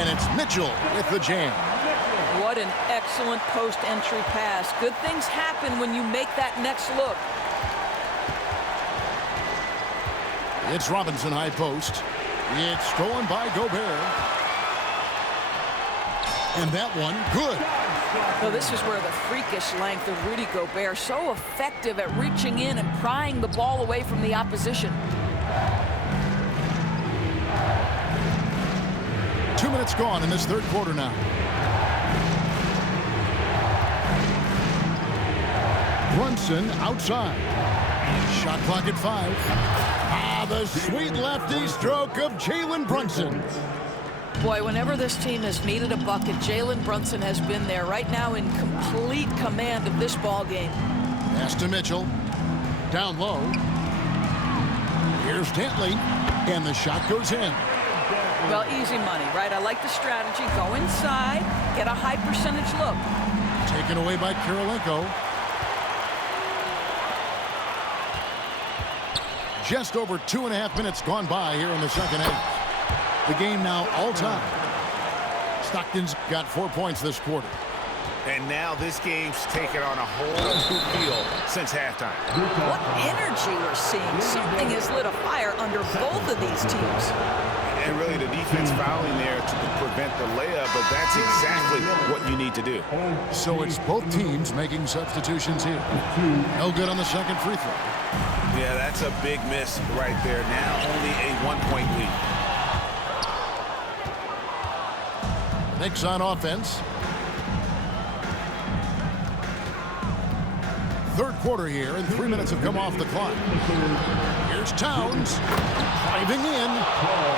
And it's Mitchell with the jam. What an excellent post-entry pass. Good things happen when you make that next look. It's Robinson high post. It's stolen by Gobert. And that one, good. So this is where the freakish length of Rudy Gobert, so effective at reaching in and prying the ball away from the opposition. 2 minutes gone in this third quarter now. Brunson outside. Shot clock at 5. The sweet lefty stroke of Jalen Brunson. Boy, whenever this team has needed a bucket, Jalen Brunson has been there. Right now in complete command of this ball game. Pass to Mitchell. Down low. Here's Dantley. And the shot goes in. Well, easy money, right? I like the strategy. Go inside, get a high percentage look. Taken away by Kirilenko. Just over 2.5 minutes gone by here in the second half. The game now all time. Stockton's got 4 points this quarter. And now this game's taken on a whole new feel since halftime. What energy we're seeing. Something has lit a fire under both of these teams. And really the defense fouling there to prevent the layup, but that's exactly what you need to do. So it's both teams making substitutions here. No good on the second free throw. Yeah, that's a big miss right there. Now only a 1-point lead. Knicks on offense. Third quarter here, and 3 minutes have come off the clock. Here's Towns, driving in,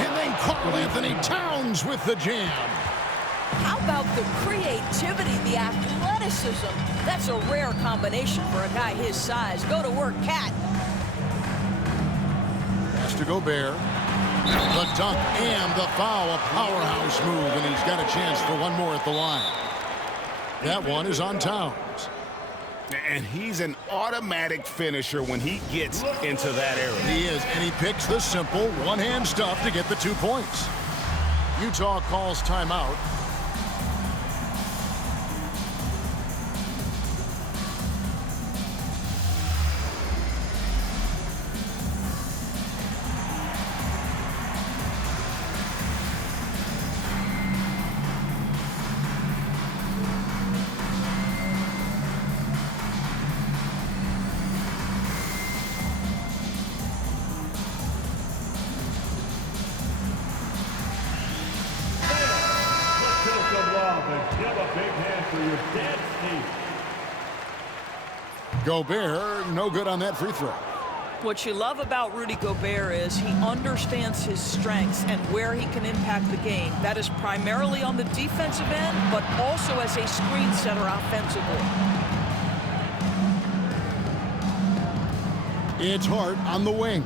and then Karl Anthony Towns with the jam. How about the creativity, the athleticism? That's a rare combination for a guy his size. Go to work, Cat. Pass to Gobert. The dunk and the foul, a powerhouse move, and he's got a chance for one more at the line. That one is on Towns. And he's an automatic finisher when he gets into that area. He is, and he picks the simple one-hand stuff to get the 2 points. Utah calls timeout. Gobert, no good on that free throw. What you love about Rudy Gobert is he understands his strengths and where he can impact the game. That is primarily on the defensive end, but also as a screen setter offensively. It's Hart on the wing.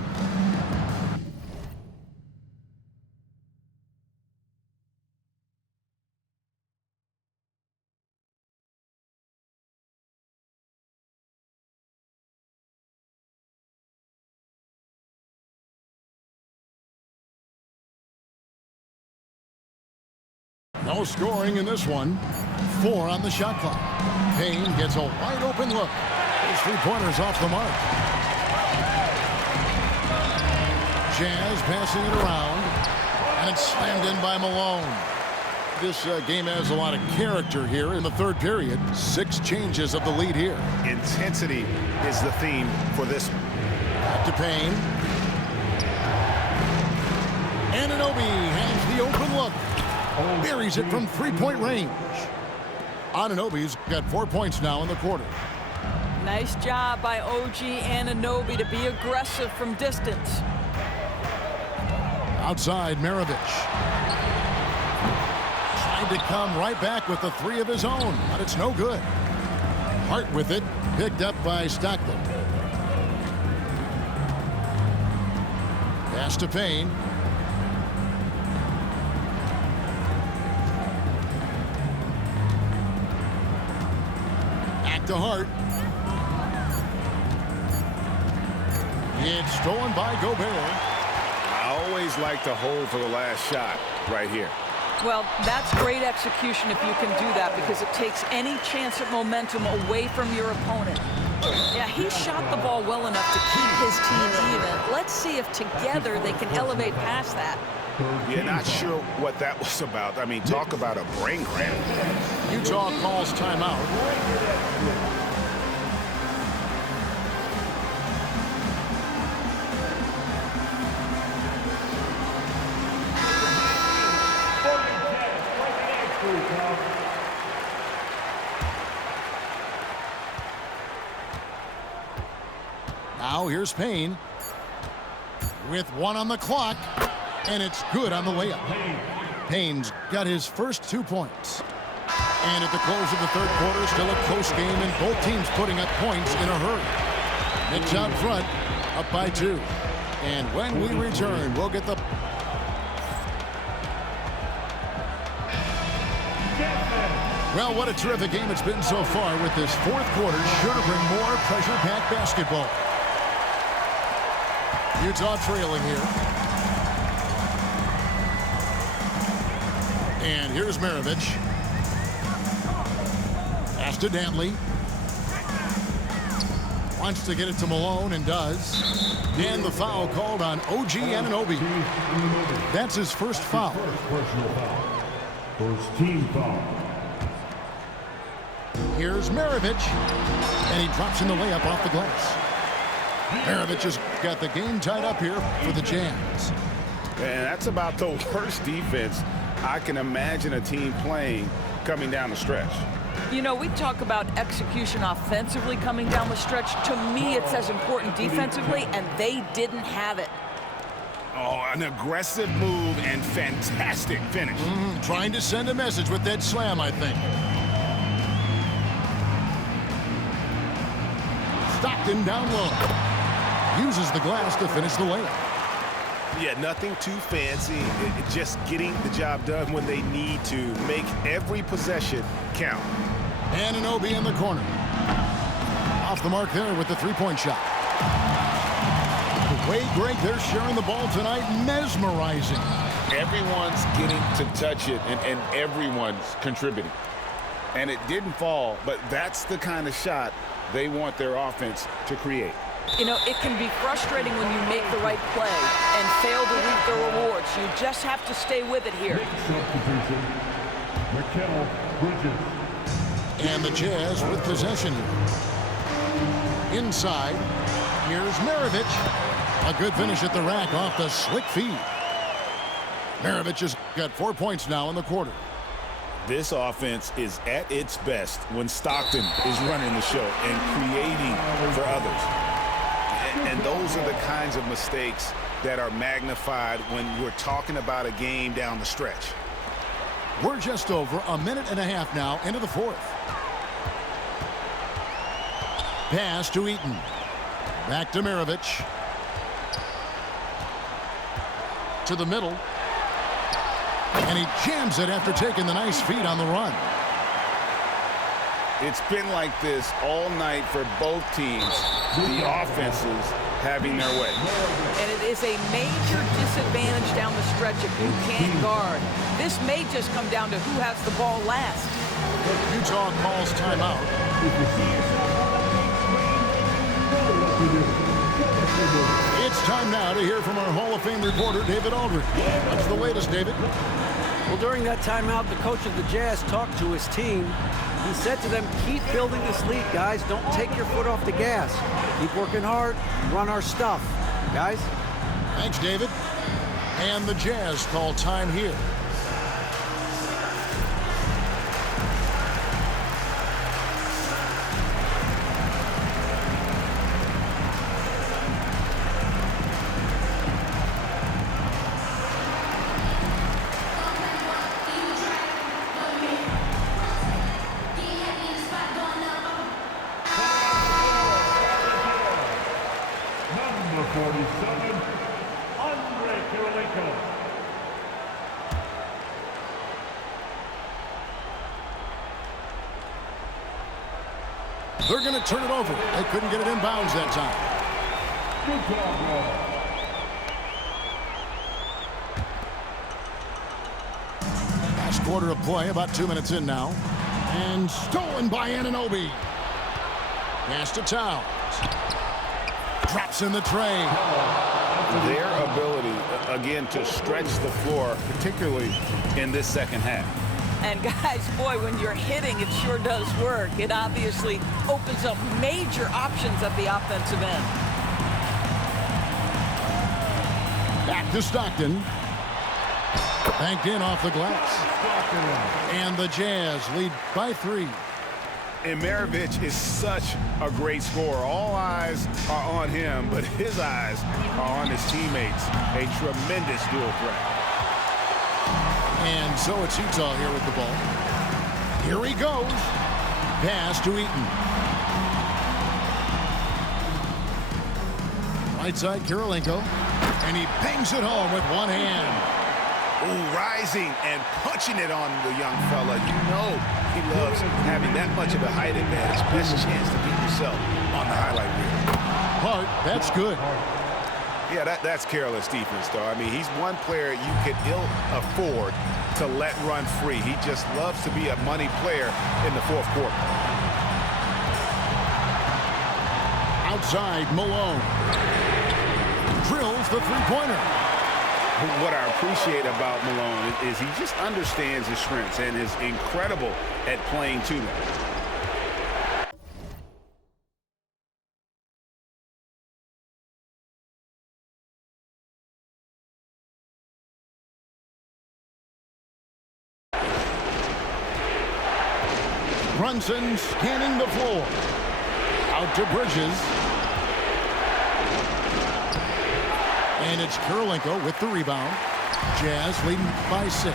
No scoring in this one. 4 on the shot clock. Payne gets a wide open look. His 3-pointers off the mark. Jazz passing it around. And it's slammed in by Malone. This game has a lot of character here in the third period. 6 changes of the lead here. Intensity is the theme for this one. Back to Payne. Anunoby has the open look. Buries it from 3-point range. Anunoby's got 4 points now in the quarter. Nice job by OG Anunoby to be aggressive from distance. Outside, Maravich. Tried to come right back with the 3 of his own, but it's no good. Hart with it, picked up by Stockton. Pass to Payne. To Hart. It's stolen by Gobert. I always like to hold for the last shot right here. Well, that's great execution if you can do that, because it takes any chance at momentum away from your opponent. Yeah, he shot the ball well enough to keep his team even. Let's see if together they can elevate past that. Yeah, not sure what that was about. I mean, talk about a brain cramp. Utah calls timeout. Now here's Payne with 1 on the clock, and it's good on the layup. Payne's got his first 2 points. And at the close of the third quarter, still a close game, and both teams putting up points in a hurry. Knicks out front, up by 2. And when we return, we'll get the... Well, what a terrific game it's been so far, with this fourth quarter sure to bring more pressure-packed basketball. Utah trailing here. And here's Maravich. Pass to Dantley. Wants to get it to Malone and does. And the foul called on OG Anunoby. That's his first foul. Personal foul. First team foul. Here's Maravich. And he drops in the layup off the glass. Maravich has got the game tied up here for the Jazz. And that's about the worst defense I can imagine a team playing coming down the stretch. You know, we talk about execution offensively coming down the stretch. To me, it's as important defensively, and they didn't have it. Oh, an aggressive move and fantastic finish. Trying to send a message with that slam, I think. Stockton down low. Uses the glass to finish the layup. Yeah, nothing too fancy. Just getting the job done when they need to. Make every possession count. Anunoby in the corner. Off the mark there with the three-point shot. The way great they're sharing the ball tonight, mesmerizing. Everyone's getting to touch it, and everyone's contributing. And it didn't fall, but that's the kind of shot they want their offense to create. You know, it can be frustrating when you make the right play and fail to reap the rewards. You just have to stay with it here. Substitution. Mikal Bridges. And the Jazz with possession. Inside, here's Maravich. A good finish at the rack off the slick feed. Maravich has got 4 points now in the quarter. This offense is at its best when Stockton is running the show and creating for others. And those are the kinds of mistakes that are magnified when we're talking about a game down the stretch. We're just over a minute and a half now into the fourth. Pass to Eaton. Back to Maravich. To the middle. And he jams it after taking the nice feed on the run. It's been like this all night for both teams. The offenses having their way. And it is a major disadvantage down the stretch if you can't guard. This may just come down to who has the ball last. Utah calls timeout. It's time now to hear from our Hall of Fame reporter, David Aldridge. What's the latest, David? Well, during that timeout, the coach of the Jazz talked to his team. He said to them, keep building this lead, guys. Don't take your foot off the gas. Keep working hard and run our stuff, guys. Thanks, David. And the Jazz call time here. They're going to turn it over. They couldn't get it in bounds that time. Last quarter of play, about 2 minutes in now. And stolen by Anunoby. Pass to Towns. Drops in the tray. Their ability, again, to stretch the floor, particularly in this second half. And guys, boy, when you're hitting, it sure does work. It obviously opens up major options at the offensive end. Back to Stockton. Banked in off the glass. And the Jazz lead by 3. And Maravich is such a great scorer. All eyes are on him, but his eyes are on his teammates. A tremendous dual threat. And so it's Utah here with the ball. Here he goes. Pass to Eaton. Right side, Kirilenko. And he bangs it home with one hand. Ooh, rising and punching it on the young fella. You know he loves having that much of a height advantage. Best chance to beat yourself on the highlight reel. Hart, that's good. Yeah, that's careless defense, though. I mean, he's one player you could ill afford to let run free. He just loves to be a money player in the fourth quarter. Outside, Malone. Drills the three-pointer. What I appreciate about Malone is he just understands his strengths and is incredible at playing to them. Brunson scanning the floor. Out to Bridges. And it's Kirilenko with the rebound. Jazz leading by 6.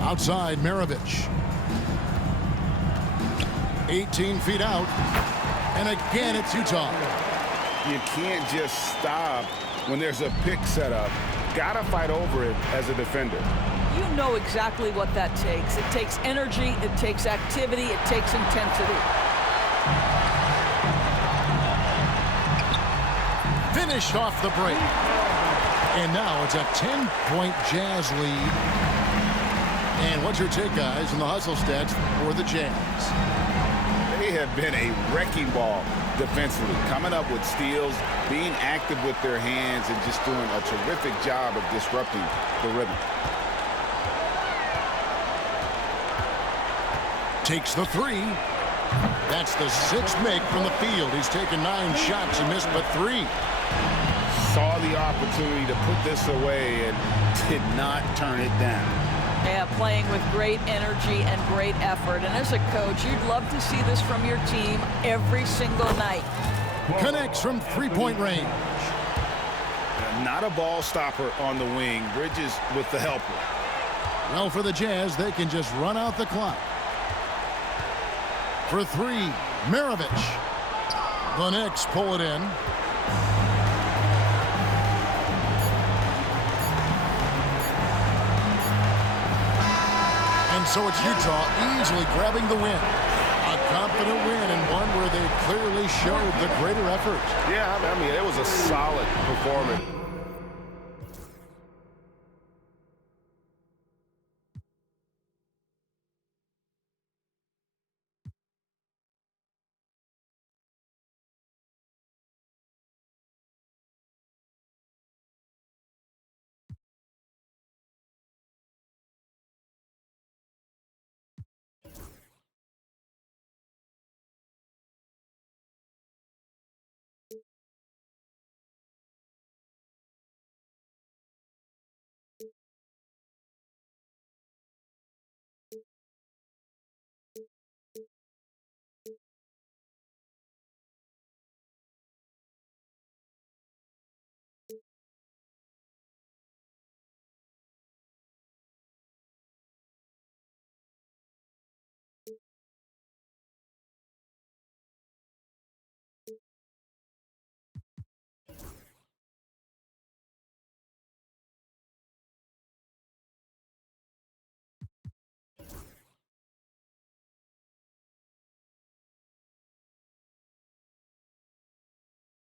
Outside, Maravich. 18 feet out. And again, it's Utah. You can't just stop when there's a pick set up. Gotta fight over it as a defender. You know exactly what that takes. It takes energy, it takes activity, it takes intensity. Finished off the break. And now it's a 10-point Jazz lead. And what's your take, guys, in the hustle stats for the Jazz? They have been a wrecking ball defensively, coming up with steals, being active with their hands, and just doing a terrific job of disrupting the rhythm. Takes the 3. That's the 6th make from the field. He's taken 9 shots and missed but 3. Saw the opportunity to put this away and did not turn it down. Yeah, playing with great energy and great effort. And as a coach, you'd love to see this from your team every single night. Connects from three-point range. Not a ball stopper on the wing. Bridges with the helper. Well, for the Jazz, they can just run out the clock. For 3, Maravich. The Knicks pull it in. And so it's Utah easily grabbing the win. A confident win and one where they clearly showed the greater effort. Yeah, I mean, it was a solid performance.